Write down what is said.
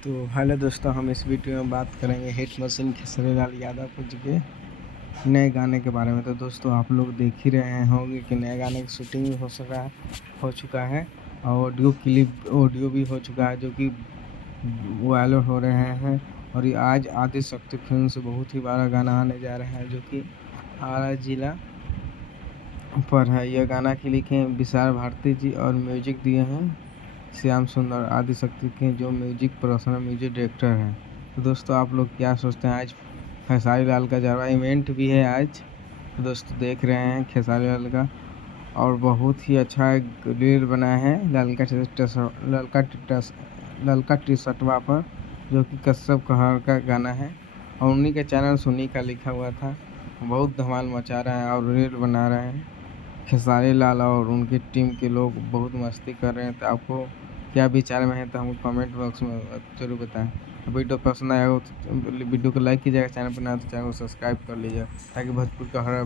तो हेलो दोस्तों, हम इस वीडियो में बात करेंगे हिट मशीन खेसारी लाल यादव जी के नए गाने के बारे में। तो दोस्तों, आप लोग देख ही रहे होंगे कि नए गाने की शूटिंग भी हो चुका है और ऑडियो भी हो चुका है, जो कि वायरल हो रहे हैं। और ये आज आदि शक्ति फिल्म से बहुत ही बड़ा गाना आने जा रहा है, जो कि आरा जिला पर है। यह गाना के लिखे हैं विशाल भारती जी और म्यूजिक दिए हैं श्याम सुंदर आदिशक्ति के, जो म्यूजिक प्रोफेशनल म्यूजिक डायरेक्टर हैं। तो दोस्तों, आप लोग क्या सोचते हैं? आज खेसारी लाल का जरा इवेंट भी है आज। तो दोस्तों, देख रहे हैं खेसारी लाल का, और बहुत ही अच्छा एक रील बनाया है ललका टी शर्टवा पर, जो कि कश्यप कहर का गाना है और उन्हीं के चैनल से उन्हीं का लिखा हुआ था। बहुत धमाल मचा रहा है और रील बना रहे हैं खेसारी लाल और उनकी टीम के लोग, बहुत मस्ती कर रहे हैं। तो आपको क्या विचार में है तो हमको कमेंट बॉक्स में जरूर बताएं। वीडियो पसंद आया हो तो वीडियो को लाइक कीजिएगा, चैनल पर नया तो चैनल को सब्सक्राइब कर लीजिएगा, ताकि भोजपुर का हर